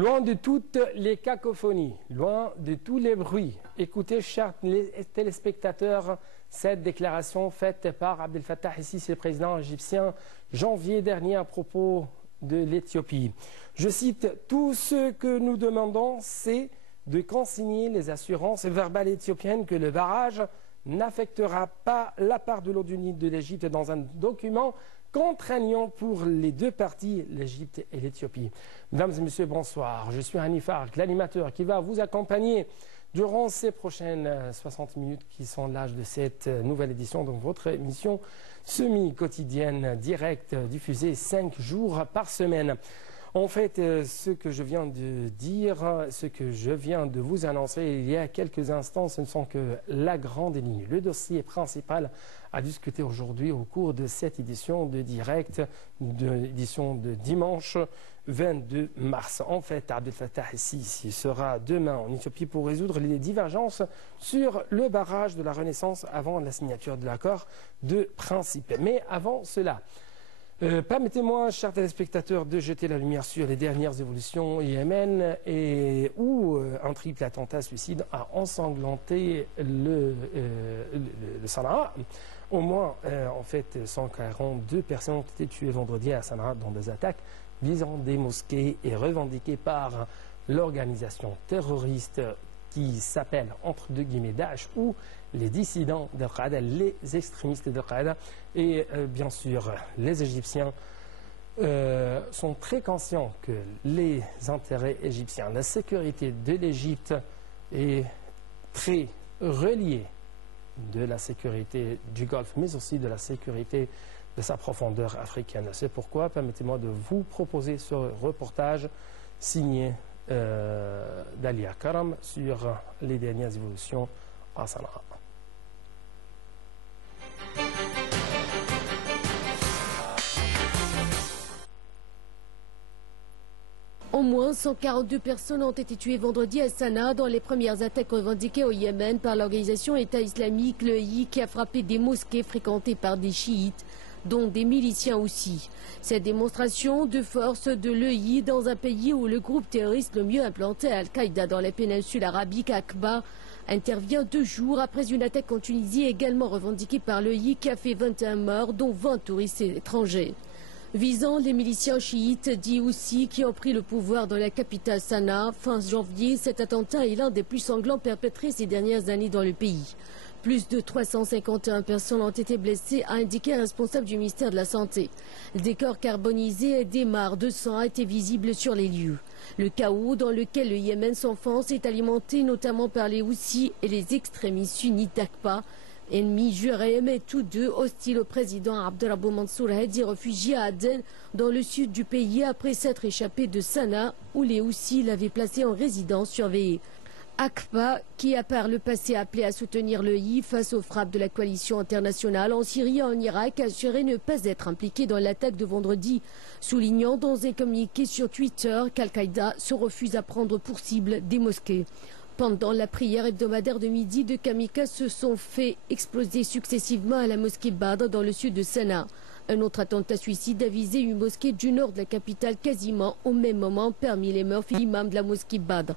Loin de toutes les cacophonies, loin de tous les bruits, écoutez, chers téléspectateurs, cette déclaration faite par Abdel Fattah el-Sisi, le président égyptien, janvier dernier à propos de l'Éthiopie. Je cite, « Tout ce que nous demandons, c'est de consigner les assurances verbales éthiopiennes que le barrage n'affectera pas la part de l'eau du Nil de l'Égypte dans un document contraignant pour les deux parties, l'Égypte et l'Éthiopie. » Mesdames et messieurs, bonsoir. Je suis Hanif Ark, l'animateur qui va vous accompagner durant ces prochaines 60 minutes qui sont l'âge de cette nouvelle édition de votre émission semi-quotidienne, directe, diffusée 5 jours par semaine. En fait, ce que je viens de dire, ce que je viens de vous annoncer il y a quelques instants, ce ne sont que la grande ligne, le dossier principal à discuter aujourd'hui au cours de cette édition de direct, édition de dimanche 22 mars. En fait, Abdel Fattah el-Sisi sera demain en Éthiopie pour résoudre les divergences sur le barrage de la Renaissance avant la signature de l'accord de principe. Mais avant cela, permettez-moi, chers téléspectateurs, de jeter la lumière sur les dernières évolutions au Yémen où un triple attentat suicide a ensanglanté le Sanaa. Au moins, en fait, 142 personnes ont été tuées vendredi à Sanaa dans des attaques visant des mosquées et revendiquées par l'organisation terroriste qui s'appelle, entre deux guillemets, Daesh, ou les dissidents d'Al-Qaïda, les extrémistes d'Al-Qaïda. Et bien sûr, les Égyptiens sont très conscients que les intérêts égyptiens, la sécurité de l'Égypte est très reliée de la sécurité du Golfe, mais aussi de la sécurité de sa profondeur africaine. C'est pourquoi, permettez-moi de vous proposer ce reportage signé d'Alia Karam sur les dernières évolutions à Sanaa. Au moins 142 personnes ont été tuées vendredi à Sanaa dans les premières attaques revendiquées au Yémen par l'organisation État islamique, l'EI, qui a frappé des mosquées fréquentées par des chiites, dont des miliciens aussi. Cette démonstration de force de l'EI dans un pays où le groupe terroriste le mieux implanté, Al-Qaïda dans la péninsule arabique, Aqba, intervient 2 jours après une attaque en Tunisie également revendiquée par l'EI qui a fait 21 morts, dont 20 touristes étrangers. Visant les miliciens chiites, dit aussi, qui ont pris le pouvoir dans la capitale Sanaa, fin janvier, cet attentat est l'un des plus sanglants perpétrés ces dernières années dans le pays. Plus de 351 personnes ont été blessées, a indiqué un responsable du ministère de la Santé. Des corps carbonisés et des mares de sang étaient visibles sur les lieux. Le chaos dans lequel le Yémen s'enfonce est alimenté notamment par les Houthis et les extrémistes sunnites d'Aqba, ennemis jurés mais tous deux hostiles au président Abderrabou Mansour Hadi, réfugié à Aden dans le sud du pays après s'être échappé de Sanaa où les Houthis l'avaient placé en résidence surveillée. Aqba, qui a par le passé appelé à soutenir l'EI face aux frappes de la coalition internationale en Syrie et en Irak, a assuré ne pas être impliqué dans l'attaque de vendredi, soulignant dans un communiqué sur Twitter qu'Al-Qaïda se refuse à prendre pour cible des mosquées. Pendant la prière hebdomadaire de midi, 2 kamikazes se sont fait exploser successivement à la mosquée Badr dans le sud de Sanaa. Un autre attentat suicide a visé une mosquée du nord de la capitale quasiment au même moment. Parmi les morts, l'imam de la mosquée Badr.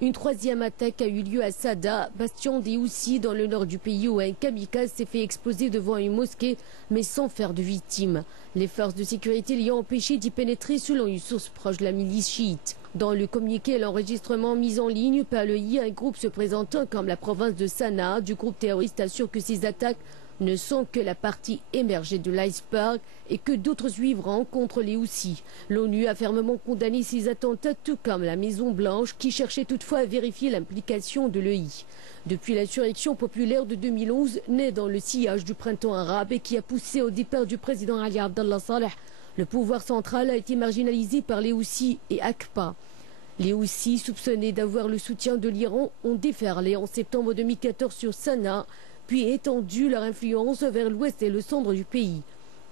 Une 3e attaque a eu lieu à Sada, bastion des Houthis dans le nord du pays, où un kamikaze s'est fait exploser devant une mosquée, mais sans faire de victimes. Les forces de sécurité l'y ont empêché d'y pénétrer selon une source proche de la milice chiite. Dans le communiqué et l'enregistrement mis en ligne par l'EI, un groupe se présentant comme la province de Sanaa du groupe terroriste assure que ces attaques ne sont que la partie émergée de l'iceberg et que d'autres suivront contre les Houthis. L'ONU a fermement condamné ces attentats, tout comme la Maison-Blanche, qui cherchait toutefois à vérifier l'implication de l'EI. Depuis l'insurrection populaire de 2011, née dans le sillage du printemps arabe et qui a poussé au départ du président Ali Abdallah Saleh, le pouvoir central a été marginalisé par les Houthis et Aqba. Les Houthis, soupçonnés d'avoir le soutien de l'Iran, ont déferlé en septembre 2014 sur Sanaa, puis étendu leur influence vers l'ouest et le centre du pays.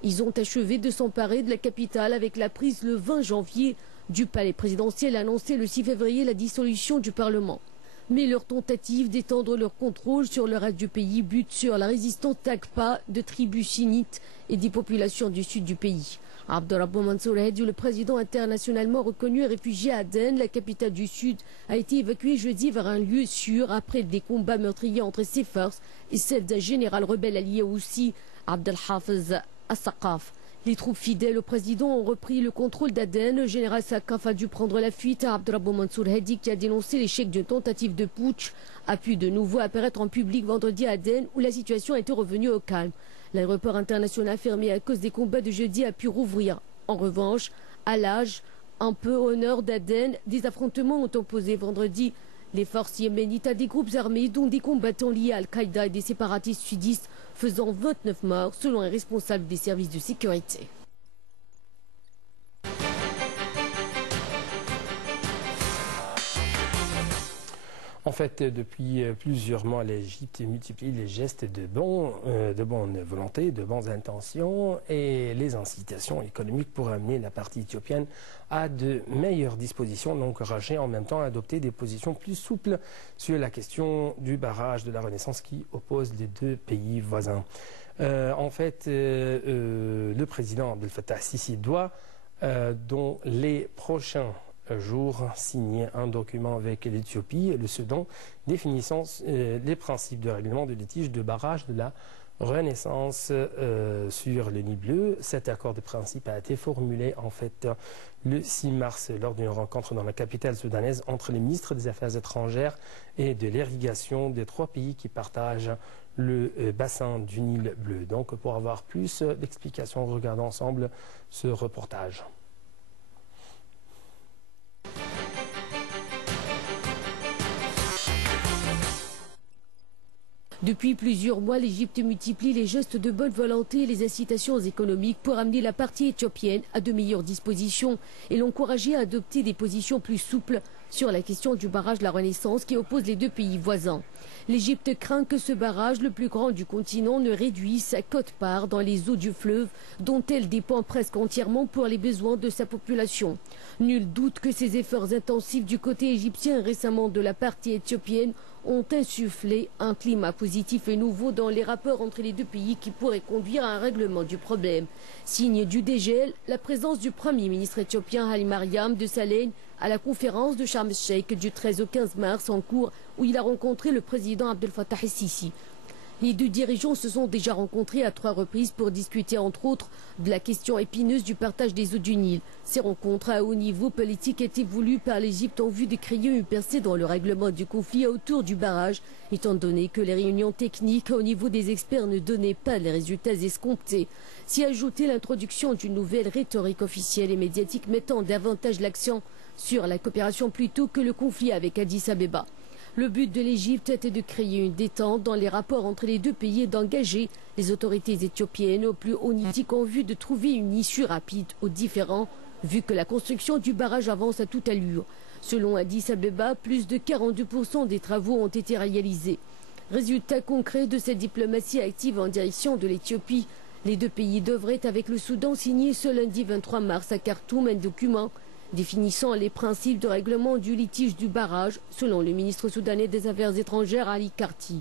Ils ont achevé de s'emparer de la capitale avec la prise le 20 janvier du palais présidentiel annoncé le 6 février la dissolution du Parlement. Mais leur tentative d'étendre leur contrôle sur le reste du pays bute sur la résistance Aqba de tribus sunnites et des populations du sud du pays. Abdurrabou Mansour Hadi, le président internationalement reconnu et réfugié à Aden, la capitale du Sud, a été évacué jeudi vers un lieu sûr après des combats meurtriers entre ses forces et celles d'un général rebelle allié aussi, Abdelhafiz As-Saqaf. Les troupes fidèles au président ont repris le contrôle d'Aden. Le général Saqaf a dû prendre la fuite. Abdurrabou Mansour Hadi, qui a dénoncé l'échec d'une tentative de putsch, a pu de nouveau apparaître en public vendredi à Aden, où la situation était revenue au calme. L'aéroport international fermé à cause des combats de jeudi a pu rouvrir. En revanche, à l'âge, un peu au nord d'Aden, des affrontements ont opposé vendredi les forces yéménites à des groupes armés, dont des combattants liés à Al-Qaïda et des séparatistes sudistes, faisant 29 morts selon un responsable des services de sécurité. En fait, depuis plusieurs mois, l'Égypte multiplie les gestes de bonne volonté, de bonnes intentions et les incitations économiques pour amener la partie éthiopienne à de meilleures dispositions, l'encourager en même temps à adopter des positions plus souples sur la question du barrage de la Renaissance qui oppose les deux pays voisins. Le président Abdel Fattah Sisi doit, dans les prochains jour signé un document avec l'Éthiopie et le Soudan définissant les principes de règlement de litige de barrage de la Renaissance sur le Nil bleu. Cet accord de principe a été formulé en fait le 6 mars lors d'une rencontre dans la capitale soudanaise entre les ministres des Affaires étrangères et de l'irrigation des trois pays qui partagent le bassin du Nil bleu. Donc pour avoir plus d'explications, regardons ensemble ce reportage. Depuis plusieurs mois, l'Égypte multiplie les gestes de bonne volonté et les incitations économiques pour amener la partie éthiopienne à de meilleures dispositions et l'encourager à adopter des positions plus souples sur la question du barrage de la Renaissance qui oppose les deux pays voisins. L'Égypte craint que ce barrage, le plus grand du continent, ne réduise sa quote-part dans les eaux du fleuve dont elle dépend presque entièrement pour les besoins de sa population. Nul doute que ces efforts intensifs du côté égyptien et récemment de la partie éthiopienne ont insufflé un climat positif et nouveau dans les rapports entre les deux pays qui pourrait conduire à un règlement du problème. Signe du dégel, la présence du Premier ministre éthiopien Haile Mariam Desalegn à la conférence de Sharm el-Sheikh du 13 au 15 mars en cours où il a rencontré le président Abdel Fattah el-Sisi. Les deux dirigeants se sont déjà rencontrés à 3 reprises pour discuter entre autres de la question épineuse du partage des eaux du Nil. Ces rencontres à haut niveau politique étaient voulues par l'Égypte en vue de créer une percée dans le règlement du conflit autour du barrage, étant donné que les réunions techniques au niveau des experts ne donnaient pas les résultats escomptés. S'y ajoutait l'introduction d'une nouvelle rhétorique officielle et médiatique mettant davantage l'accent sur la coopération plutôt que le conflit avec Addis Abeba. Le but de l'Égypte était de créer une détente dans les rapports entre les deux pays et d'engager les autorités éthiopiennes au plus haut niveau en vue de trouver une issue rapide aux différends, vu que la construction du barrage avance à toute allure. Selon Addis Abeba, plus de 42% des travaux ont été réalisés. Résultat concret de cette diplomatie active en direction de l'Éthiopie, les deux pays devraient avec le Soudan signer ce lundi 23 mars à Khartoum un document définissant les principes de règlement du litige du barrage, selon le ministre soudanais des Affaires étrangères Ali Karti.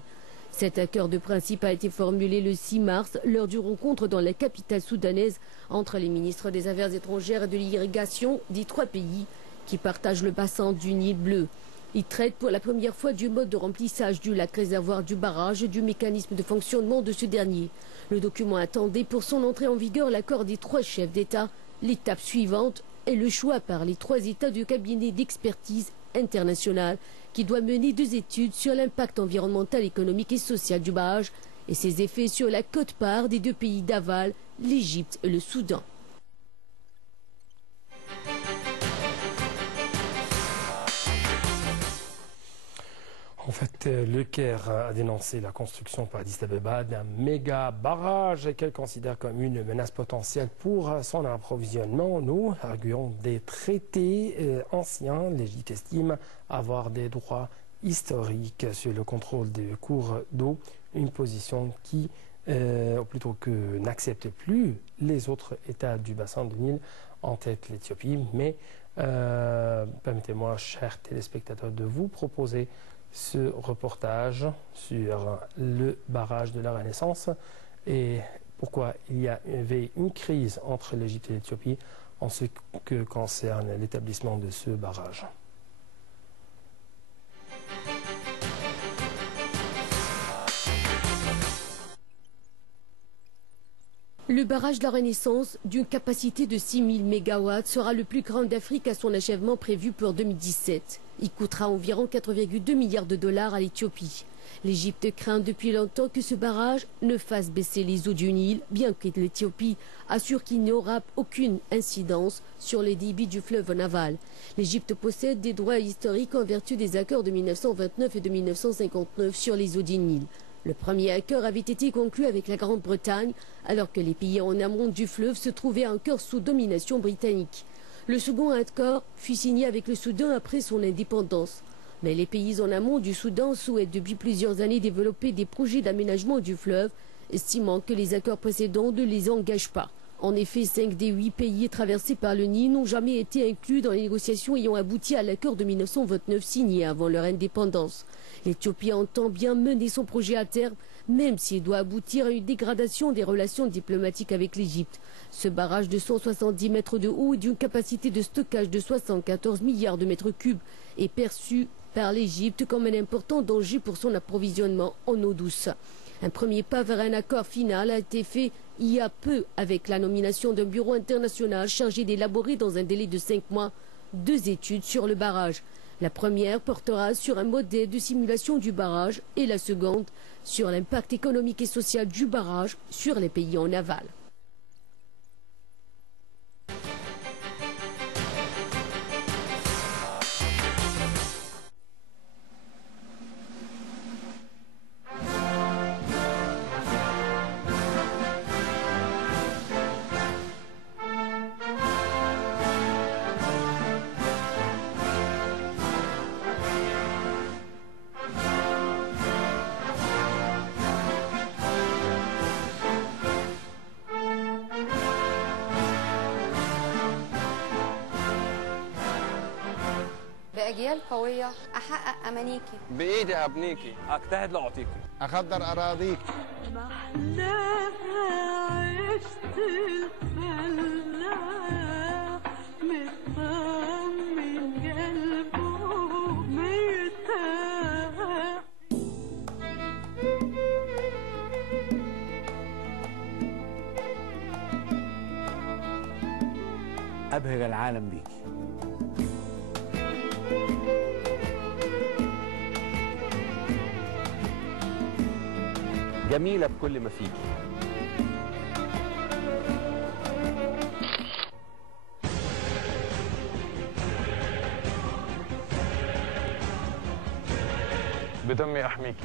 Cet accord de principe a été formulé le 6 mars lors d'une rencontre dans la capitale soudanaise entre les ministres des Affaires étrangères et de l'irrigation des 3 pays qui partagent le bassin du Nil bleu. Il traite pour la première fois du mode de remplissage du lac réservoir du barrage et du mécanisme de fonctionnement de ce dernier. Le document attendait pour son entrée en vigueur l'accord des 3 chefs d'État. L'étape suivante est le choix par les 3 États du cabinet d'expertise internationale qui doit mener 2 études sur l'impact environnemental, économique et social du barrage et ses effets sur la quote-part des 2 pays d'aval, l'Égypte et le Soudan. En fait, le Caire a dénoncé la construction par Addis Abeba d'un méga barrage qu'elle considère comme une menace potentielle pour son approvisionnement. Nous arguons des traités anciens. L'Égypte estime avoir des droits historiques sur le contrôle des cours d'eau, une position qui, plutôt que n'accepte plus les autres États du bassin du Nil, en tête l'Éthiopie. Mais permettez-moi, chers téléspectateurs, de vous proposer ce reportage sur le barrage de la Renaissance et pourquoi il y avait une crise entre l'Égypte et l'Éthiopie en ce qui concerne l'établissement de ce barrage. Le barrage de la Renaissance, d'une capacité de 6000 MW, sera le plus grand d'Afrique à son achèvement prévu pour 2017. Il coûtera environ 4,2 milliards de dollars à l'Éthiopie. L'Égypte craint depuis longtemps que ce barrage ne fasse baisser les eaux du Nil, bien que l'Éthiopie assure qu'il n'y aura aucune incidence sur les débits du fleuve en aval. L'Égypte possède des droits historiques en vertu des accords de 1929 et de 1959 sur les eaux du Nil. Le premier accord avait été conclu avec la Grande-Bretagne, alors que les pays en amont du fleuve se trouvaient encore sous domination britannique. Le second accord fut signé avec le Soudan après son indépendance. Mais les pays en amont du Soudan souhaitent depuis plusieurs années développer des projets d'aménagement du fleuve, estimant que les accords précédents ne les engagent pas. En effet, 5 des 8 pays traversés par le Nil n'ont jamais été inclus dans les négociations ayant abouti à l'accord de 1929 signé avant leur indépendance. L'Éthiopie entend bien mener son projet à terme, même s'il doit aboutir à une dégradation des relations diplomatiques avec l'Égypte. Ce barrage de 170 mètres de haut et d'une capacité de stockage de 74 milliards de mètres cubes est perçu par l'Égypte comme un important danger pour son approvisionnement en eau douce. Un premier pas vers un accord final a été fait il y a peu avec la nomination d'un bureau international chargé d'élaborer dans un délai de 5 mois 2 études sur le barrage. La première portera sur un modèle de simulation du barrage et la seconde sur l'impact économique et social du barrage sur les pays en aval. بأجيال قوية أحقق أمانيكي، بإيدي هبنيكي، أجتهد لأعطيكي، أخضر أراضيك. محلاها عشت الفلاح مطمن قلبه مرتاح. أبهر العالم بيكي. جميلة بكل ما فيكي. بدمي أحميكي.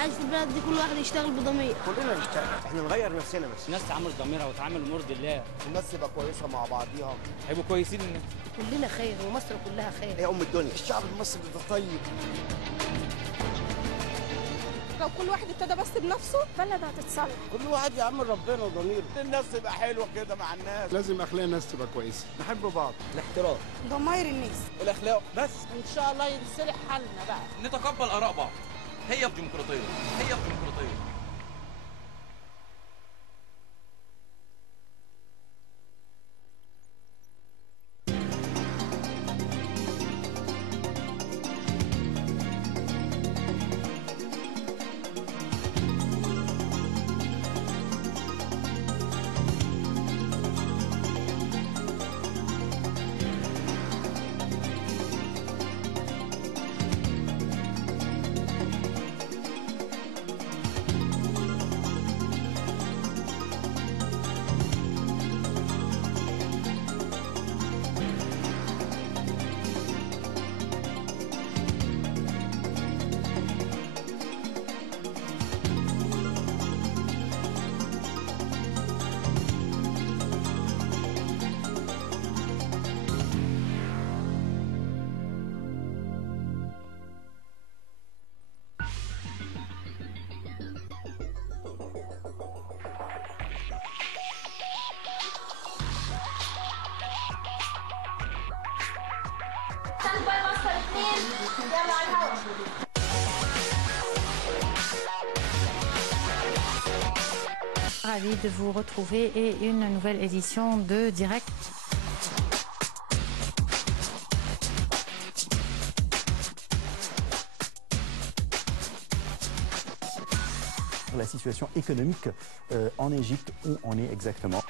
عايز في البلد دي كل واحد يشتغل بضمير. كلنا نشتغل، احنا نغير نفسنا بس. الناس تعامل ضميرها وتعامل مرضي الله، الناس تبقى كويسة مع بعضيها. هيبقوا كويسين الناس. كلنا خير ومصر كلها خير. هي أم الدنيا، الشعب المصري ده طيب. لو كل واحد ابتدى بس بنفسه البلد هتتصلح. كل واحد يعمل ربنا وضميره. الناس تبقى حلوة كده مع الناس. لازم أخلاق الناس تبقى كويسة. نحب بعض. الاحترام. ضماير الناس. الأخلاق بس. ان شاء الله ينصلح حالنا بقى. نتقبل آراء بعض. هي الديمقراطية، هي الديمقراطية. Ravi de vous retrouver et une nouvelle édition de Direct. La situation économique en Égypte, où on est exactement.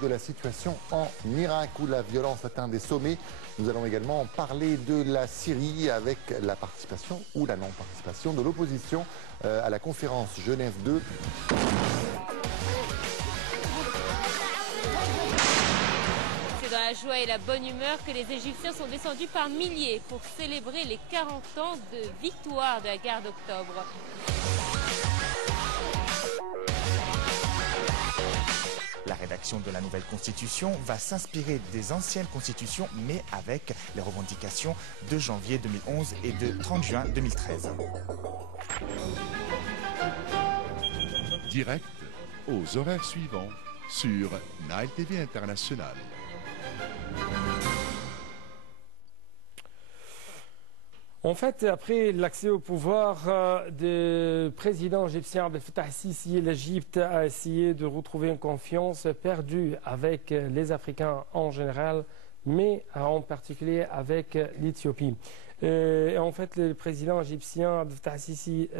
De la situation en Irak où la violence atteint des sommets. Nous allons également parler de la Syrie avec la participation ou la non-participation de l'opposition à la conférence Genève 2. C'est dans la joie et la bonne humeur que les Égyptiens sont descendus par milliers pour célébrer les 40 ans de victoire de la guerre d'octobre. La rédaction de la nouvelle constitution va s'inspirer des anciennes constitutions, mais avec les revendications de janvier 2011 et de 30 juin 2013. Direct aux horaires suivants sur Nile TV International. En fait, après l'accès au pouvoir du président égyptien Abdel Fattah el-Sisi, l'Égypte a essayé de retrouver une confiance perdue avec les Africains en général, mais en particulier avec l'Éthiopie. En fait, le président égyptien Abdel Fattah el-Sisi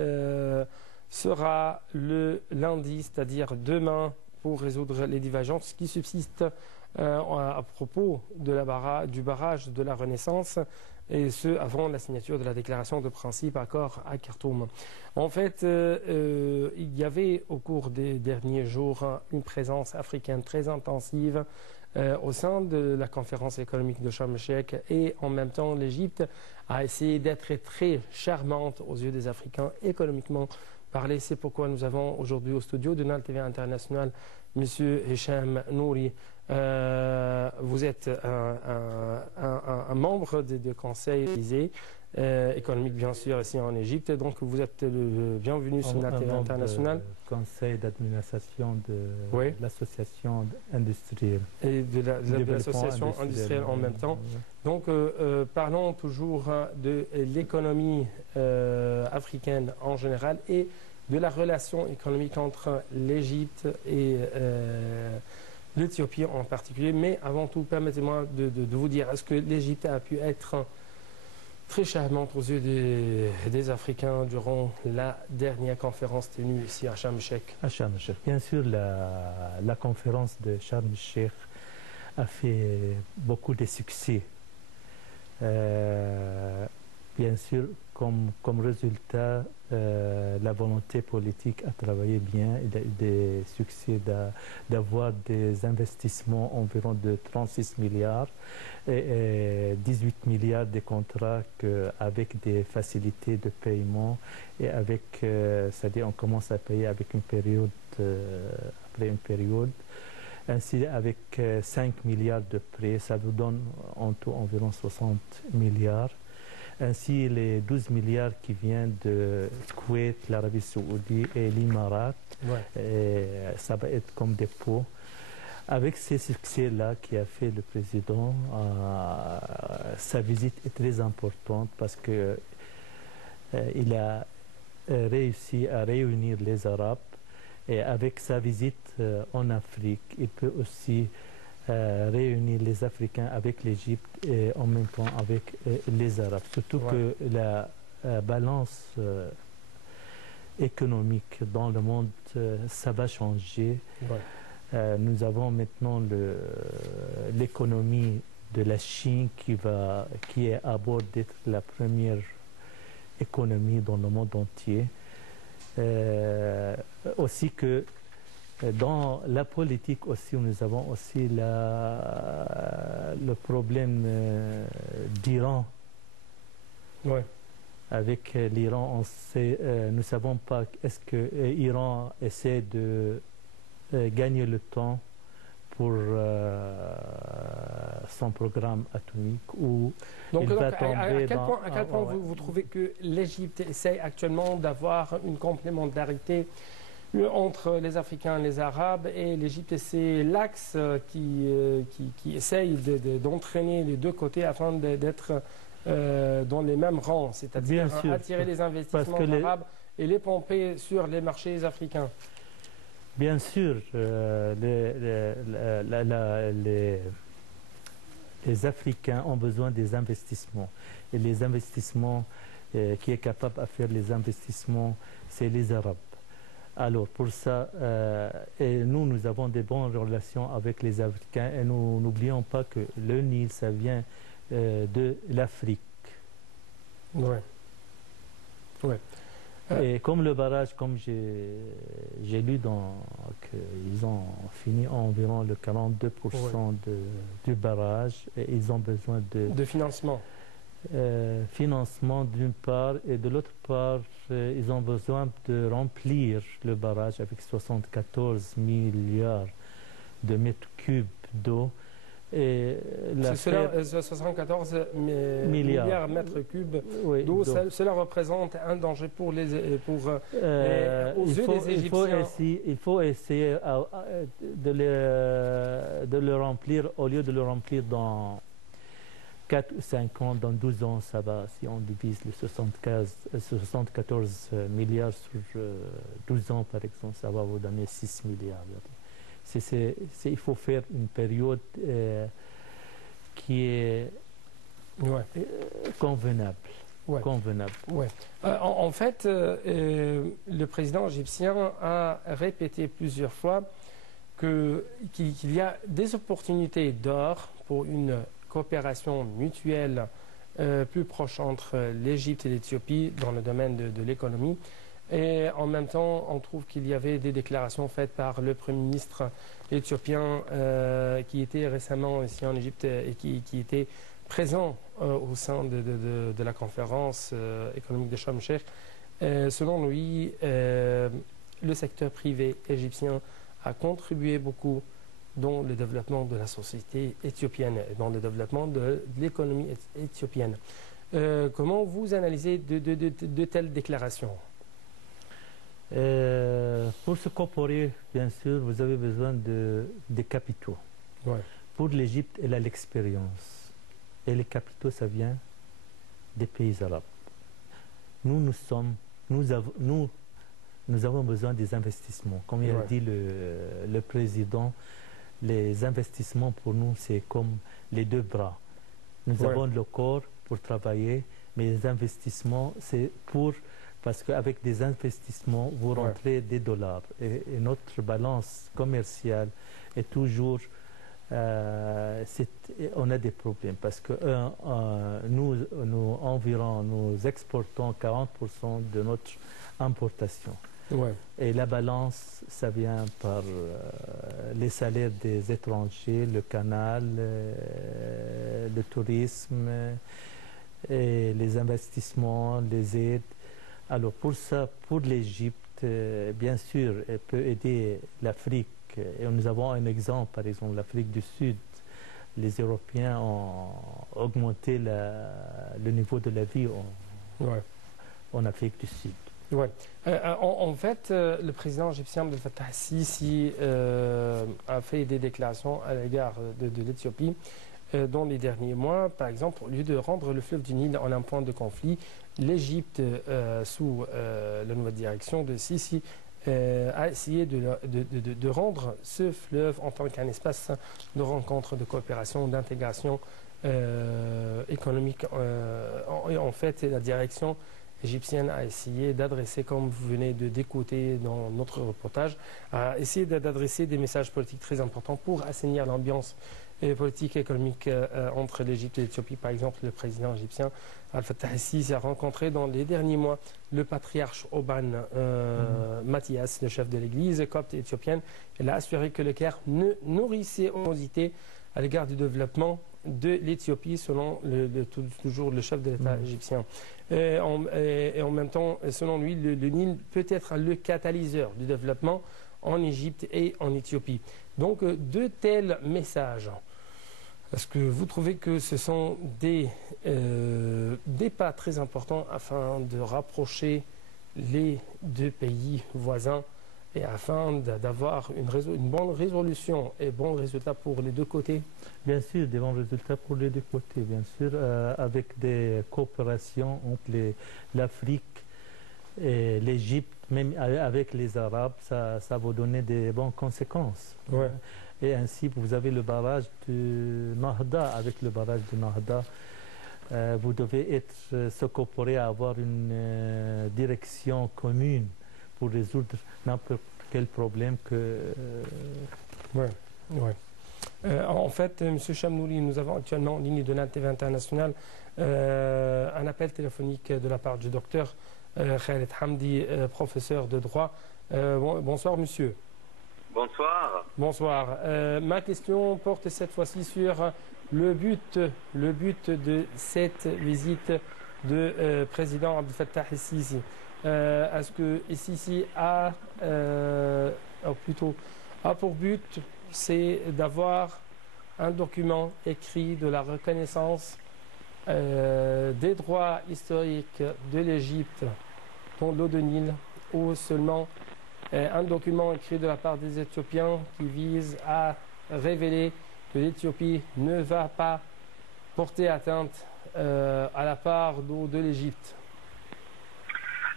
sera le lundi, c'est-à-dire demain, pour résoudre les divergences qui subsistent à propos de du barrage de la Renaissance, et ce, avant la signature de la déclaration de principe accord à Khartoum. En fait, il y avait au cours des derniers jours une présence africaine très intensive au sein de la conférence économique de Sharm el-Sheikh, et en même temps, l'Égypte a essayé d'être très charmante aux yeux des Africains économiquement parlé. C'est pourquoi nous avons aujourd'hui au studio de Nile TV International M. Hicham Nouri. Vous êtes un membre du Conseil Élysée économique, bien sûr, ici en Égypte. Donc, vous êtes le bienvenu sur Nile TV International. Conseil d'administration de l'association industrielle. Et de l'association industrielle en même temps. Donc, parlons toujours de l'économie africaine en général et de la relation économique entre l'Égypte et l'Éthiopie en particulier. Mais avant tout, permettez-moi de vous dire, est-ce que l'Égypte a pu être très charmante aux yeux des Africains durant la dernière conférence tenue ici à Sharm el-Sheikh? À Sharm el-Sheikh. Bien sûr, la conférence de Sharm el-Sheikh a fait beaucoup de succès. Bien sûr, comme résultat, la volonté politique a travaillé bien. Il a eu des succès d'avoir des investissements environ de 36 milliards et 18 milliards de contrats avec des facilités de paiement et avec, c'est-à-dire on commence à payer avec une période, après une période. Ainsi, avec 5 milliards de prêts, ça vous donne en tout environ 60 milliards. Ainsi, les 12 milliards qui viennent de Koweït, l'Arabie Saoudite et l'Émirat, ça va être comme dépôt. Avec ces succès-là qu'a fait le président, sa visite est très importante parce qu'il a réussi à réunir les Arabes, et avec sa visite en Afrique, il peut aussi réunir les Africains avec l'Égypte et en même temps avec les Arabes. Surtout que la balance économique dans le monde, ça va changer. Nous avons maintenant l'économie de la Chine qui est à bord d'être la première économie dans le monde entier. Aussi que dans la politique aussi, nous avons aussi le problème d'Iran. Avec l'Iran, nous ne savons pas est-ce que l'Iran essaie de gagner le temps pour son programme atomique ou il va tomber à quel point vous trouvez que l'Égypte essaie actuellement d'avoir une complémentarité entre les Africains et les Arabes, et l'Égypte, c'est l'axe qui essaye d'entraîner les deux côtés afin d'être dans les mêmes rangs, c'est-à-dire attirer les investissements arabes et les pomper sur les marchés africains. Bien sûr, les Africains ont besoin des investissements. Et les investissements, qui est capable de faire les investissements, c'est les Arabes. Alors pour ça, et nous avons des bonnes relations avec les Africains, et nous n'oublions pas que le Nil, ça vient de l'Afrique. Ouais. Ouais. Et comme le barrage, comme j'ai lu qu'ils ont fini environ le 42% du barrage, et ils ont besoin de financement. Financement d'une part, et de l'autre part, ils ont besoin de remplir le barrage avec 74 milliards de mètres cubes d'eau. Et c'est 74 milliards de mètres cubes d'eau. Cela représente un danger aux yeux des Égyptiens. Il faut essayer de le remplir, au lieu de le remplir dans 4 ou 5 ans, dans 12 ans, ça va. Si on divise les 74 milliards sur 12 ans, par exemple, ça va vous donner 6 milliards. Il faut faire une période qui est convenable. En fait, le président égyptien a répété plusieurs fois qu'il y a des opportunités d'or pour une coopération mutuelle plus proche entre l'Égypte et l'Éthiopie dans le domaine de l'économie. Et en même temps, on trouve qu'il y avait des déclarations faites par le Premier ministre éthiopien qui était récemment ici en Égypte et qui était présent au sein de la conférence économique de Sharm el-Sheikh. Selon lui, le secteur privé égyptien a contribué beaucoup dans le développement de la société éthiopienne, dans le développement de l'économie éthiopienne. Comment vous analysez de telles déclarations ? Pour se coopérer, bien sûr, vous avez besoin des capitaux. Pour l'Égypte, elle a l'expérience. Et les capitaux, ça vient des pays arabes. Nous avons besoin des investissements. Comme il a dit le président, les investissements pour nous, c'est comme les deux bras. Nous avons le corps pour travailler, mais les investissements, c'est parce qu'avec des investissements, vous rentrez des dollars. Et notre balance commerciale est toujours... on a des problèmes parce que nous exportons 40% de notre importation. Et la balance, ça vient par les salaires des étrangers, le canal, le tourisme, et les investissements, les aides. Alors pour ça, pour l'Égypte, bien sûr, elle peut aider l'Afrique. Et nous avons un exemple, par exemple, l'Afrique du Sud. Les Européens ont augmenté le niveau de la vie en Afrique du Sud. En fait, le président égyptien Abdel Fattah el-Sisi a fait des déclarations à l'égard de l'Éthiopie dans les derniers mois. Par exemple, au lieu de rendre le fleuve du Nil en un point de conflit, l'Égypte, sous la nouvelle direction de Sisi, a essayé de rendre ce fleuve en tant qu'un espace de rencontre, de coopération, d'intégration économique. En fait, la direction égyptienne a essayé d'adresser, comme vous venez d'écouter dans notre reportage, a essayé d'adresser des messages politiques très importants pour assainir l'ambiance politique et économique entre l'Égypte et l'Éthiopie. Par exemple, le président égyptien Abdel Fattah el-Sisi a rencontré dans les derniers mois le patriarche Oban Mathias, le chef de l'église copte éthiopienne. Il a assuré que le Caire ne nourrissait animosité à l'égard du développement de l'Éthiopie, selon toujours le chef de l'État égyptien. Et en même temps, selon lui, le Nil peut être le catalyseur du développement en Égypte et en Éthiopie. Donc, de tels messages, est-ce que vous trouvez que ce sont des pas très importants afin de rapprocher les deux pays voisins et afin d'avoir une bonne résolution et bon résultat pour les deux côtés? Bien sûr, des bons résultats pour les deux côtés, bien sûr, avec des coopérations entre l'Afrique et l'Égypte, même avec les Arabes, ça va donner des bonnes conséquences. Ouais. Et ainsi, vous avez le barrage de Nahda. Avec le barrage de Nahda, vous devez se coopérer à avoir une direction commune pour résoudre n'importe quel problème que... Ouais. En fait, M. Chamnouli, nous avons actuellement en ligne de l'ANTV International un appel téléphonique de la part du docteur Khaled Hamdi, professeur de droit. Bonsoir, monsieur. Bonsoir. Bonsoir. Ma question porte cette fois-ci sur le but de cette visite de président Abdel Fattah el-Sisi. Est-ce que el-Sisi a pour but, c'est d'avoir un document écrit de la reconnaissance des droits historiques de l'Égypte dans l'eau de Nil, ou seulement un document écrit de la part des Éthiopiens qui vise à révéler que l'Éthiopie ne va pas porter atteinte à la part d'eau de l'Égypte?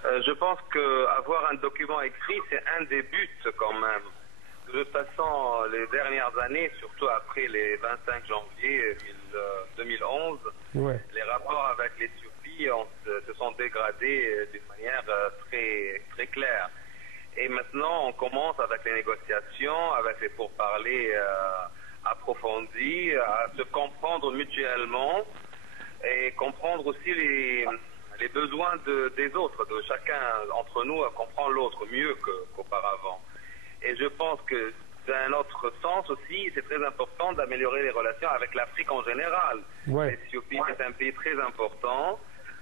Je pense qu'avoir un document écrit, c'est un des buts quand même. De toute façon, les dernières années, surtout après les 25 janvier 2011, les rapports avec l'Éthiopie se sont dégradés d'une manière très claire. Et maintenant, on commence avec les négociations, avec les pourparlers approfondis, à se comprendre mutuellement et comprendre aussi les besoins des autres, de chacun entre nous comprend l'autre mieux qu'auparavant. Et je pense que d'un autre sens aussi, c'est très important d'améliorer les relations avec l'Afrique en général. L'Éthiopie est un pays très important.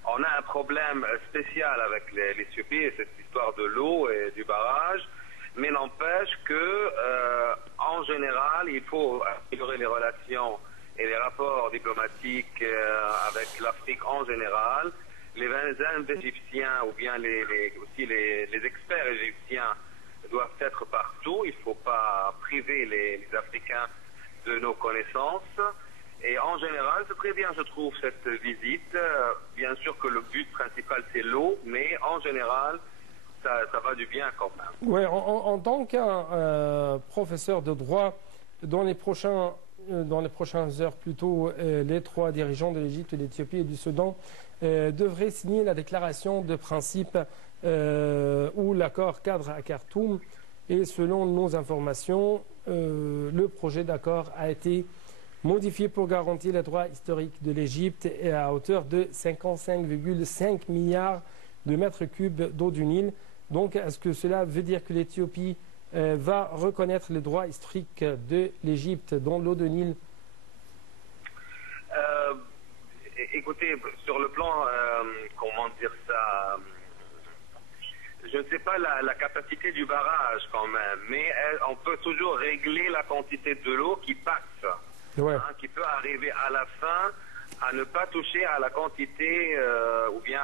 On a un problème spécial avec l'Éthiopie, cette histoire de l'eau et du barrage, mais n'empêche que, en général, il faut améliorer les relations et les rapports diplomatiques avec l'Afrique en général. Les Égyptiens ou bien aussi les experts égyptiens doivent être partout. Il ne faut pas priver les Africains de nos connaissances. Et en général, c'est très bien, je trouve, cette visite. Bien sûr que le but principal, c'est l'eau, mais en général, ça va du bien quand même. Oui, en tant qu'un professeur de droit, dans les prochaines heures plutôt, les trois dirigeants de l'Égypte, de l'Éthiopie et du Soudan devraient signer la déclaration de principe ou l'accord cadre à Khartoum. Et selon nos informations, le projet d'accord a été modifié pour garantir les droits historiques de l'Égypte à hauteur de 55,5 milliards de mètres cubes d'eau du Nil. Donc, est-ce que cela veut dire que l'Éthiopie va reconnaître les droits historiques de l'Égypte dans l'eau de Nil? Écoutez, sur le plan, comment dire ça, je ne sais pas la capacité du barrage quand même, mais on peut toujours régler la quantité de l'eau qui passe. Qui peut arriver à la fin à ne pas toucher à la quantité ou bien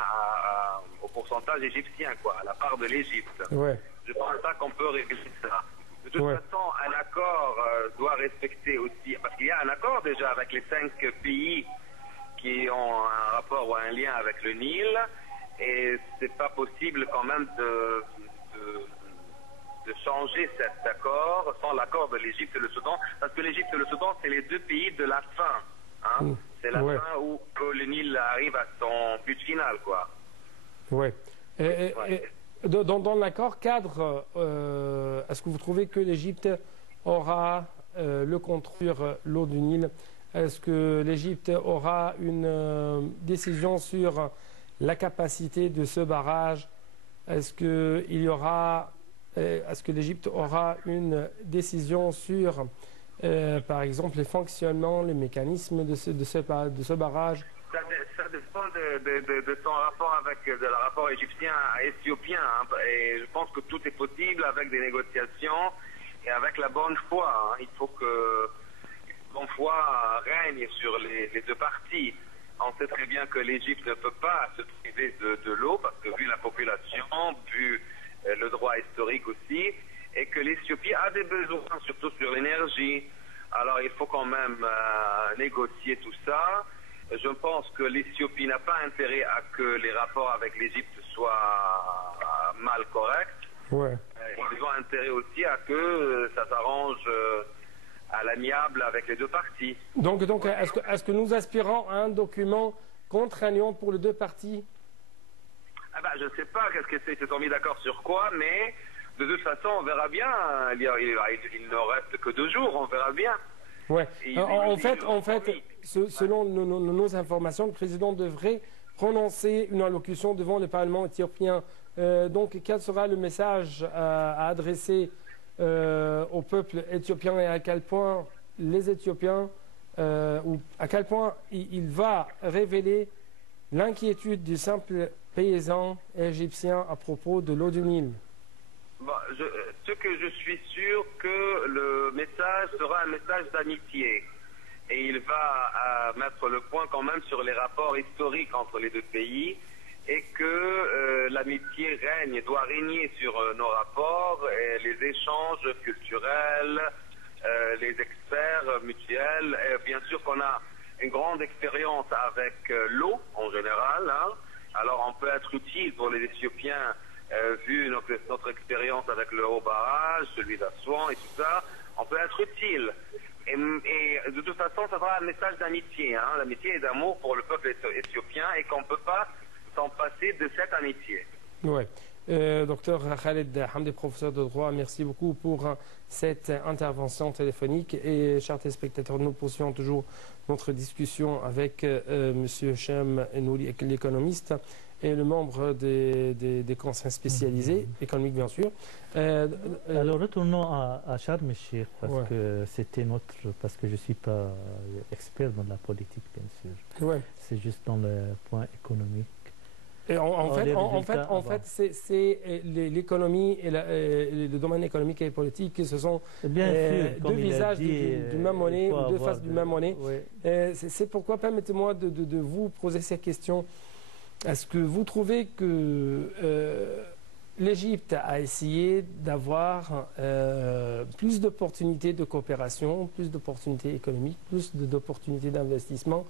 au pourcentage égyptien, à la part de l'Égypte. Je ne pense pas qu'on peut régler ça. De toute façon, un accord doit respecter aussi, parce qu'il y a un accord déjà avec les 5 pays qui ont un rapport ou un lien avec le Nil, et c'est pas possible quand même de changer cet accord sans l'accord de l'Égypte et le Soudan, parce que l'Égypte et le Soudan, c'est les deux pays de la fin. C'est la fin où le Nil arrive à son but final, Dans l'accord cadre, est-ce que vous trouvez que l'Égypte aura le contrôle sur l'eau du Nil? Est-ce que l'Égypte aura une décision sur la capacité de ce barrage? Est-ce que l'Égypte aura une décision sur, par exemple, les fonctionnements, les mécanismes de ce barrage? Ça dépend de son rapport avec le rapport égyptien à éthiopien. Et je pense que tout est possible avec des négociations et avec la bonne foi. Il faut que la bonne foi règne sur les deux parties. On sait très bien que l'Égypte ne peut pas se priver de l'eau, parce que vu la population, vu le droit historique aussi, et que l'Éthiopie a des besoins, surtout sur l'énergie. Alors il faut quand même négocier tout ça. Je pense que l'Éthiopie n'a pas intérêt à que les rapports avec l'Égypte soient mal corrects. Ouais. Ils ont intérêt aussi à que ça s'arrange à l'amiable avec les deux parties. Donc est-ce que nous aspirons à un document contraignant pour les deux parties? Je ne sais pas qu'est-ce qu'ils se sont mis d'accord sur quoi, mais de toute façon, on verra bien. Il ne reste que 2 jours, on verra bien. Ouais. En fait, selon nos informations, le président devrait prononcer une allocution devant le Parlement éthiopien. Donc, quel sera le message à adresser au peuple éthiopien et à quel point les Éthiopiens, ou à quel point il va révéler l'inquiétude du simple paysan égyptien à propos de l'eau du Nil? Ce que je suis sûr que le message sera un message d'amitié. Et il va mettre le point quand même sur les rapports historiques entre les deux pays et que l'amitié doit régner sur nos rapports et les échanges culturels, les experts mutuels. Et bien sûr qu'on a une grande expérience avec l'eau en général. Alors on peut être utile pour les Éthiopiens vu notre expérience avec le haut barrage, celui d'Assouan et tout ça, on peut être utile. Et de toute façon, ça sera un message d'amitié, d'amitié et d'amour pour le peuple éthiopien et qu'on ne peut pas s'en passer de cette amitié. Oui. Docteur Khaled Hamdi, professeur de droit, merci beaucoup pour cette intervention téléphonique. Et chers téléspectateurs, nous poursuivons toujours notre discussion avec M. Chem Nouri, l'économiste, et le membre des conseils spécialisés, économiques bien sûr. Alors retournons à Sharm el-Sheikh, parce que je ne suis pas expert dans la politique, bien sûr. Ouais. C'est juste dans le point économique. Et en fait, c'est l'économie et le domaine économique et politique, ce sont deux visages du même monnaie, ou deux faces du même monnaie. C'est pourquoi, permettez-moi de vous poser ces questions. Est-ce que vous trouvez que l'Égypte a essayé d'avoir plus d'opportunités de coopération, plus d'opportunités économiques, plus d'opportunités d'investissement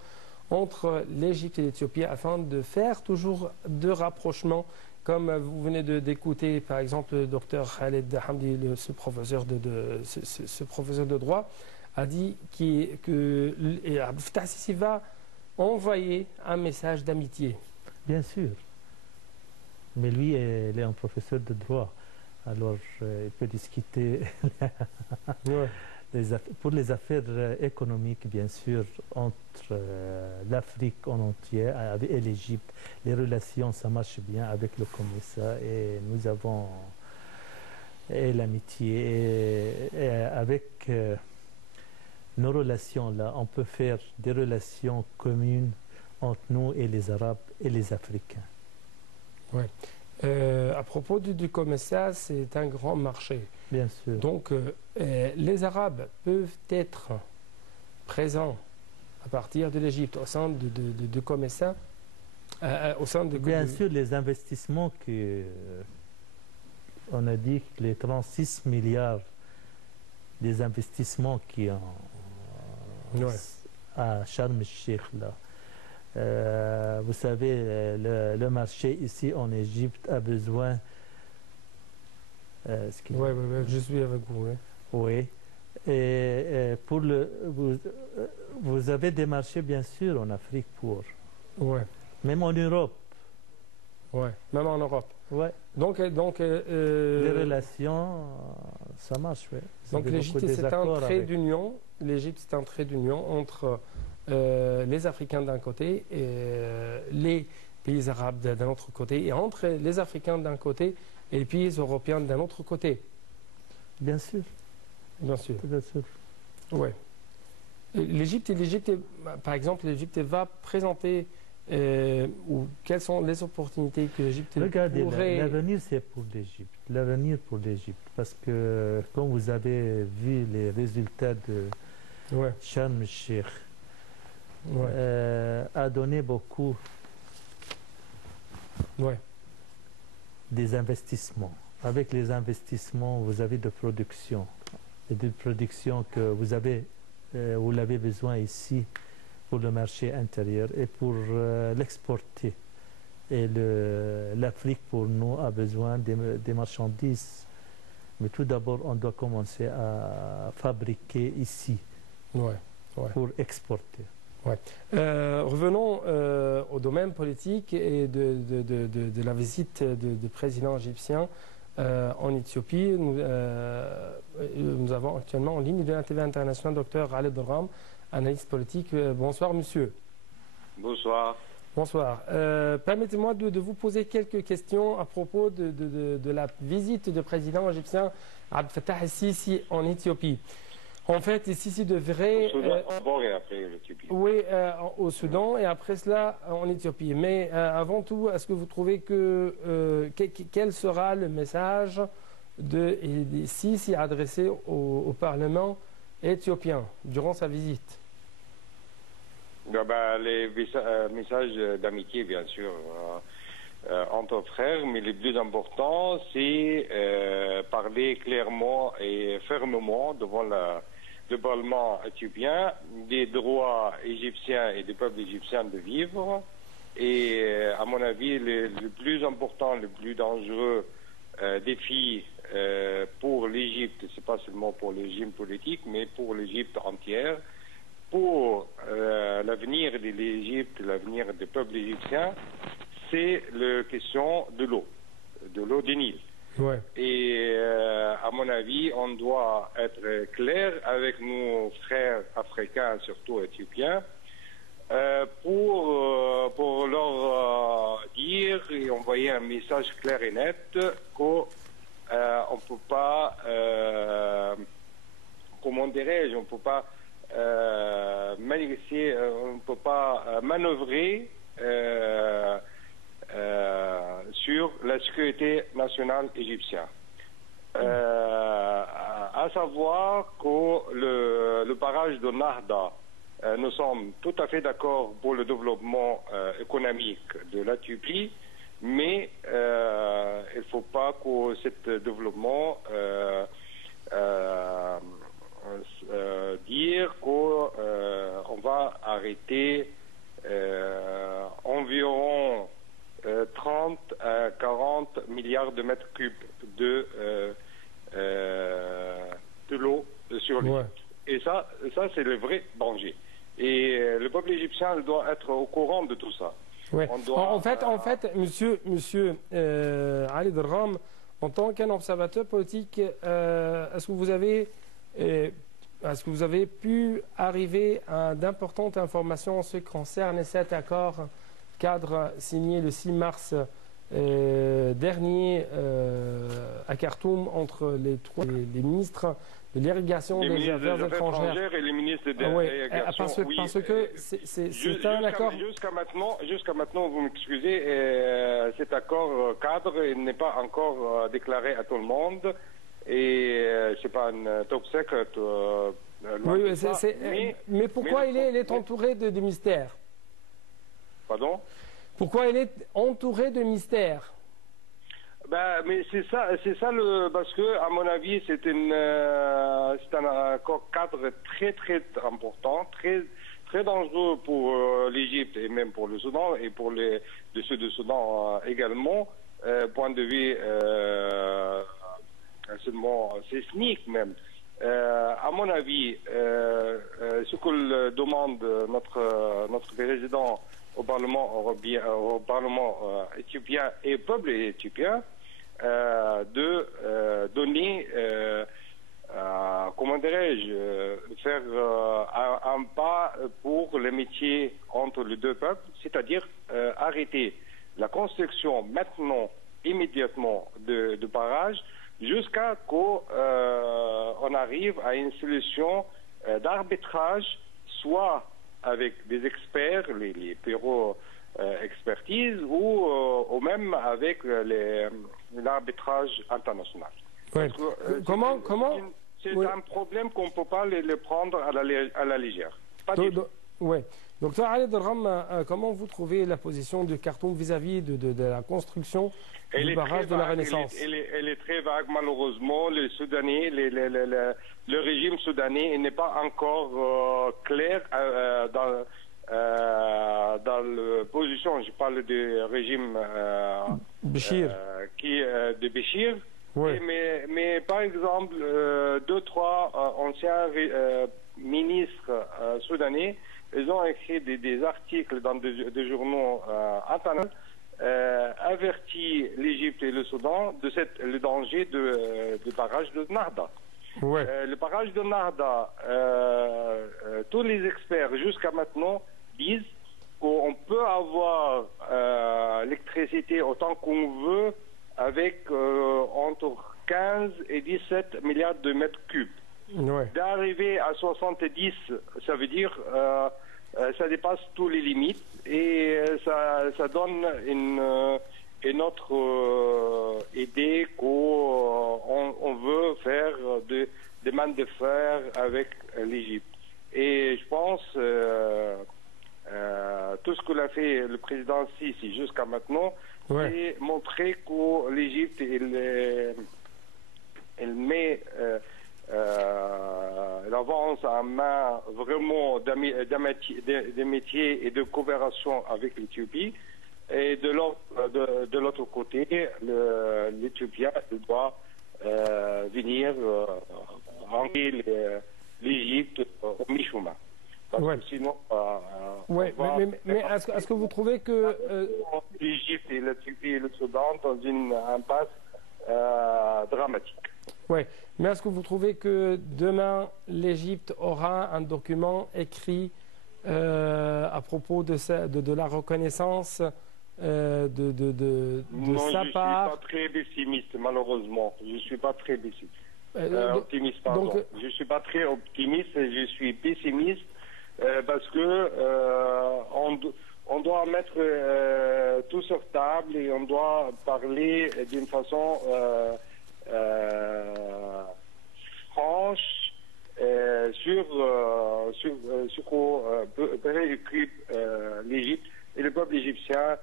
entre l'Égypte et l'Éthiopie afin de faire toujours de rapprochements, comme vous venez d'écouter par exemple le docteur Khaled Hamdi, ce professeur de droit, a dit que Abdel Fattah al-Sisi va envoyer un message d'amitié. Bien sûr. Mais lui, il est un professeur de droit. Alors, il peut discuter pour les affaires économiques, bien sûr, entre l'Afrique en entier et l'Égypte. Les relations, ça marche bien avec le commerce et nous avons l'amitié. Et avec nos relations-là, on peut faire des relations communes entre nous et les Arabes et les Africains. Oui. À propos du commerce, c'est un grand marché. Bien sûr. Donc, les Arabes peuvent être présents à partir de l'Égypte au sein de commerce, Bien sûr, les investissements on a dit que les 36 milliards des investissements qui ont à Sharm el-Sheikh là. Vous savez, le marché ici en Égypte a besoin. Oui, je suis avec vous. Oui. Et vous avez des marchés, bien sûr, en Afrique pour. Oui. Même en Europe. Oui, même en Europe. Ouais. Donc les relations, ça marche, oui. Donc l'Égypte, c'est un trait d'union. L'Égypte, c'est un trait d'union entre les Africains d'un côté et les pays arabes d'un autre côté, et entre les Africains d'un côté et les pays européens d'un autre côté. Bien sûr. Bien sûr. Bien sûr. Oui. L'Égypte, par exemple, l'Égypte va présenter ou quelles sont les opportunités que l'Égypte pourrait... Regardez, l'avenir c'est pour l'Égypte. L'avenir pour l'Égypte. Parce que, comme vous avez vu les résultats de Sharm el-Sheikh, a donné beaucoup des investissements. avec les investissements, vous avez de production. Et de production que vous l'avez besoin ici pour le marché intérieur et pour l'exporter. Et l'Afrique, pour nous, a besoin des marchandises. Mais tout d'abord, on doit commencer à fabriquer ici pour exporter. Revenons au domaine politique et de la visite du président égyptien en Éthiopie. Nous avons actuellement en ligne de la TV internationale Dr Khaled Darram, analyste politique. Bonsoir monsieur. Bonsoir. Bonsoir. Permettez-moi de vous poser quelques questions à propos de la visite du président égyptien Abdel Fattah el-Sisi en Éthiopie. En fait, el-Sisi devrait... Au Soudan, d'abord et après l'Éthiopie. Oui, au Soudan et après cela en Éthiopie. Mais avant tout, est-ce que vous trouvez quel sera le message de el-Sisi adressé au Parlement éthiopien durant sa visite? Les messages d'amitié, bien sûr, entre frères, mais le plus important, c'est parler clairement et fermement devant le Parlement éthiopien des droits égyptiens et du peuple égyptien de vivre. Et à mon avis, le plus important, le plus dangereux défi pour l'Égypte, c'est pas seulement pour le régime politique, mais pour l'Égypte entière, pour l'avenir de l'Égypte, l'avenir du peuple égyptien, c'est la question de l'eau du Nil. Ouais. Et à mon avis, on doit être clair avec nos frères africains, surtout éthiopiens, pour leur dire et envoyer un message clair et net qu'on ne peut pas, comment dirais-je, on ne peut pas on ne peut pas manœuvrer sur la sécurité nationale égyptienne. À savoir que le barrage de Nahda, nous sommes tout à fait d'accord pour le développement économique de l'Éthiopie, mais il ne faut pas que ce développement dire qu'on va arrêter environ 30 à 40 milliards de mètres cubes de l'eau sur l'Égypte. Et ça c'est le vrai danger. Et le peuple égyptien doit être au courant de tout ça. Ouais. En fait, monsieur Ali Darram, en tant qu'un observateur politique, est-ce que vous avez pu arriver à d'importantes informations en ce qui concerne cet accord cadre signé le 6 mars dernier à Khartoum entre les ministres de l'irrigation, des affaires étrangères et les ministres de l'irrigation. Parce que c'est un accord... Jusqu'à maintenant, vous m'excusez, cet accord cadre n'est pas encore déclaré à tout le monde. Et c'est pas un top secret. Mais pourquoi il est entouré de mystères? Pardon? Pourquoi il est entouré de mystères? Mais c'est ça parce que à mon avis c'est un accord cadre très très important, très très dangereux pour l'Égypte et même pour le Soudan et pour ceux du Soudan également, point de vue seulement séismique même. À mon avis, ce que demande notre président au Parlement européen, au Parlement éthiopien et au peuple éthiopien, de donner, comment dirais-je, faire un pas pour les métiers entre les deux peuples, c'est-à-dire arrêter la construction maintenant, immédiatement, de barrages, jusqu'à qu'on arrive à une solution d'arbitrage, soit avec des experts, les bureaux expertise, ou même avec l'arbitrage international. Ouais. Comment c'est un problème qu'on ne peut pas le prendre à la légère. Ouais. Docteur Ali Derham, comment vous trouvez la position du Khartoum vis-à-vis de la construction du barrage de la Renaissance? Elle est très vague, malheureusement. Les Soudanais, le régime soudanais n'est pas encore clair dans la position. Je parle du régime Béchir. De Béchir. Oui. Mais par exemple, 2-3 anciens ministres soudanais, ils ont écrit des articles dans des journaux internationaux, averti l'Égypte et le Soudan de le danger du barrage de Nahda. Ouais. Le barrage de Nahda, tous les experts jusqu'à maintenant disent qu'on peut avoir l'électricité autant qu'on veut avec entre 15 et 17 milliards de mètres cubes. Ouais. D'arriver à 70, ça veut dire ça dépasse toutes les limites et ça donne une autre idée qu'on veut faire des mains de fer avec l'Égypte. Et je pense tout ce que l'a fait le président Sisi jusqu'à maintenant, c'est montrer que l'Égypte elle met elle avance en main vraiment des métiers et de coopération avec l'Éthiopie. Et de l'autre côté, l'Éthiopien doit venir remplir l'Égypte au mi-chemin. Parce que sinon, mais est-ce que vous trouvez que l'Égypte et l'Éthiopie et le Soudan dans une impasse dramatique? Oui, mais est-ce que vous trouvez que demain, l'Égypte aura un document écrit à propos de la reconnaissance de sa part? Je ne suis pas très pessimiste, malheureusement. Je ne suis pas très optimiste, pardon. Je ne suis pas très optimiste, je suis pessimiste parce que on doit mettre tout sur table et on doit parler d'une façon franche sur ce qu'on préoccupe l'Égypte et le peuple égyptien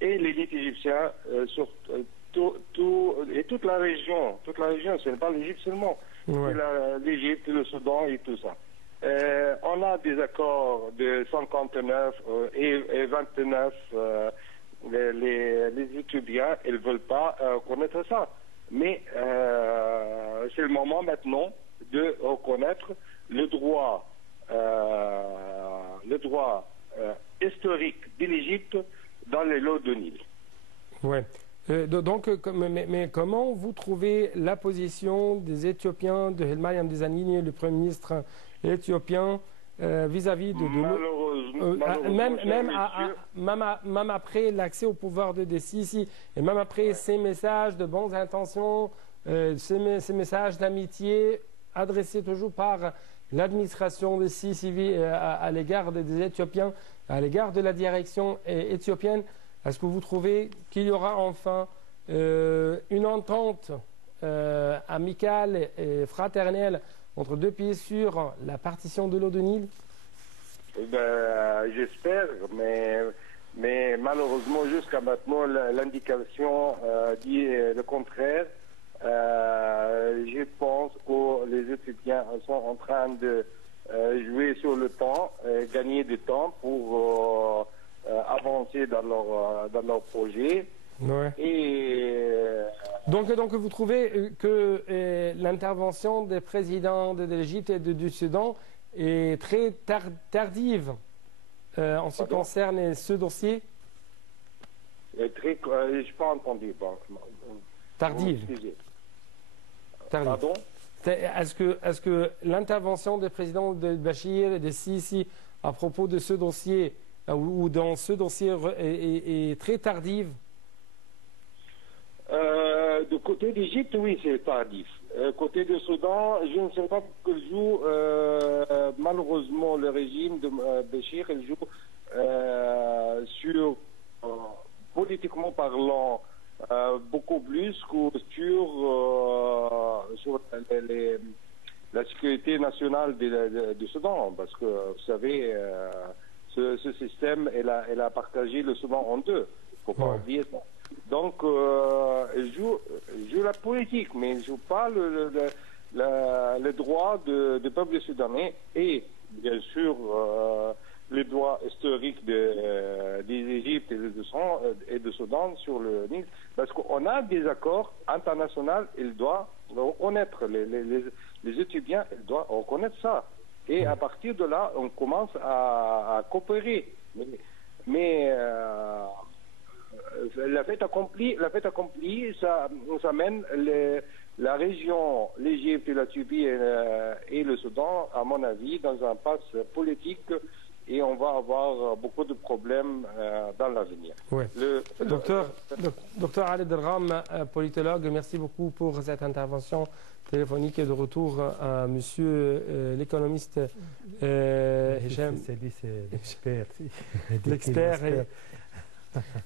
et l'élite égyptienne sur et toute la région. Toute la région, ce n'est pas l'Égypte seulement. Ouais. C'est l'Égypte, le Soudan et tout ça. On a des accords de 59 et 29. Les Éthiopiens, ils ne veulent pas connaître ça. Mais c'est le moment maintenant de reconnaître le droit historique de l'Égypte dans les lots de Nil. Oui. Donc, mais comment vous trouvez la position des Éthiopiens, de Hailemariam Desalegn, le Premier ministre éthiopien, vis-à-vis même après l'accès au pouvoir de Sisi, et même après ces messages de bonnes intentions, ces messages d'amitié adressés toujours par l'administration de Sisi à l'égard des Éthiopiens, à l'égard de la direction éthiopienne, est-ce que vous trouvez qu'il y aura enfin une entente amicale et fraternelle entre deux pays sur la partition de l'eau de Nil? J'espère, mais malheureusement jusqu'à maintenant l'indication dit le contraire. Je pense que les Éthiopiens sont en train de jouer sur le temps, gagner du temps pour avancer dans leur projet. Ouais. Et donc vous trouvez que l'intervention des présidents de l'Égypte et du Soudan est très tardive en ce qui concerne ce dossier? Je n'ai pas entendu. Tardive. Pardon? Est-ce que l'intervention des présidents de Bachir et de Sisi à propos de ce dossier ou dans ce dossier est très tardive? Du côté d'Égypte, oui, c'est tardif. Côté du Soudan, je ne sais pas que joue malheureusement le régime de Béchir. Il joue sur, politiquement parlant, beaucoup plus que sur la sécurité nationale du Soudan. Parce que, vous savez, ce système, elle a partagé le Soudan en deux. Il ne faut pas oublier ça. Donc, elle joue la politique, mais elle ne joue pas le droit du peuple soudanais et, bien sûr, les droits historiques des Égypte et de Soudan sur le Nil. Parce qu'on a des accords internationaux, il doit reconnaître, les étudiants, ils doivent reconnaître ça. Et à partir de là, on commence à coopérer. Mais la fête accomplie, ça mène la région, l'Égypte, la Tunisie et le Soudan, à mon avis, dans un passe politique, et on va avoir beaucoup de problèmes dans l'avenir. Oui. Docteur Ali Dergham, politologue, merci beaucoup pour cette intervention téléphonique, et de retour à monsieur l'économiste Hicham. C'est lui, c'est l'expert. L'expert.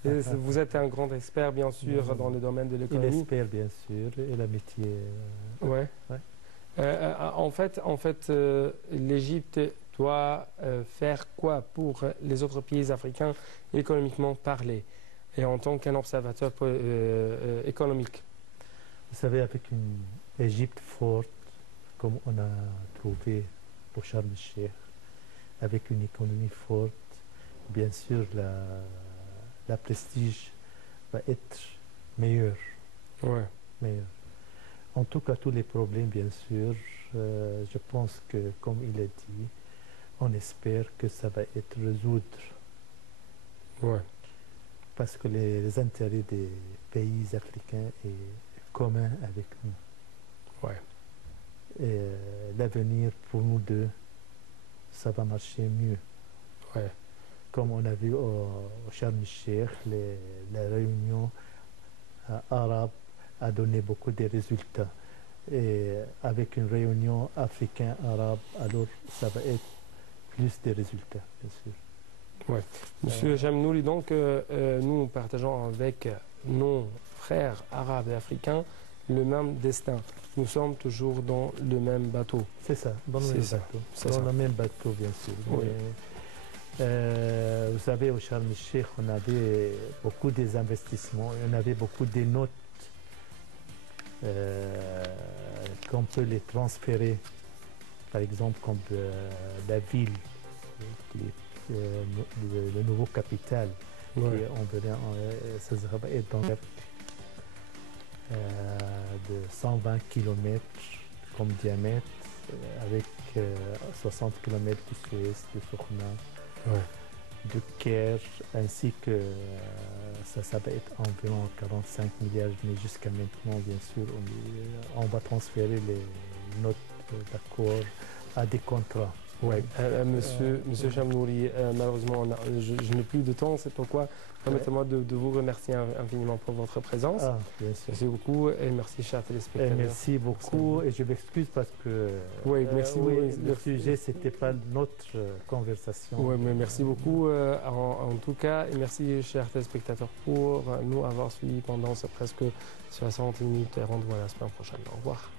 Vous êtes un grand expert, bien sûr, dans le domaine de l'économie. L'expert, bien sûr, et le métier. Ouais. En fait, l'Égypte doit faire quoi pour les autres pays africains, économiquement parlé, et en tant qu'un observateur économique? Vous savez, avec une Égypte forte, comme on a trouvé pour Sharm el-Sheikh, avec une économie forte, bien sûr, la prestige va être meilleur. Ouais. Meilleur. En tout cas, tous les problèmes, bien sûr, je pense que, comme il a dit, on espère que ça va être résolu. Ouais. Parce que les intérêts des pays africains est commun avec nous. Ouais. L'avenir pour nous deux, ça va marcher mieux. Ouais. Comme on a vu au Sharm el-Sheikh, la réunion arabe a donné beaucoup de résultats. Et avec une réunion africaine-arabe, alors ça va être plus de résultats, bien sûr. Ouais. Monsieur Chamnouli, donc nous partageons avec nos frères arabes et africains le même destin. Nous sommes toujours dans le même bateau. C'est ça, dans le même bateau. Dans le même bateau, bien sûr. Oui. Vous savez, au Sharm el-Sheikh, on avait beaucoup des investissements, on avait beaucoup de notes qu'on peut les transférer. Par exemple, comme la ville, le nouveau capital, ouais. ça va être dans de 120 km comme diamètre, avec 60 km de Suez, de Sokhna, ouais. de Caire, ainsi que ça va être environ 45 milliards, mais jusqu'à maintenant, bien sûr, on va transférer les notes d'accord à des contrats. Oui, monsieur Chamnouri, malheureusement, je n'ai plus de temps, c'est pourquoi permettez-moi de vous remercier infiniment pour votre présence. Ah, bien sûr. Merci beaucoup et merci, chers téléspectateurs. Merci beaucoup et je m'excuse parce que merci le sujet, ce n'était pas notre conversation. Oui, mais merci beaucoup en tout cas, et merci, chers téléspectateurs, pour nous avoir suivis pendant ces presque 60 minutes, et rendez-vous à la semaine prochaine. Au revoir.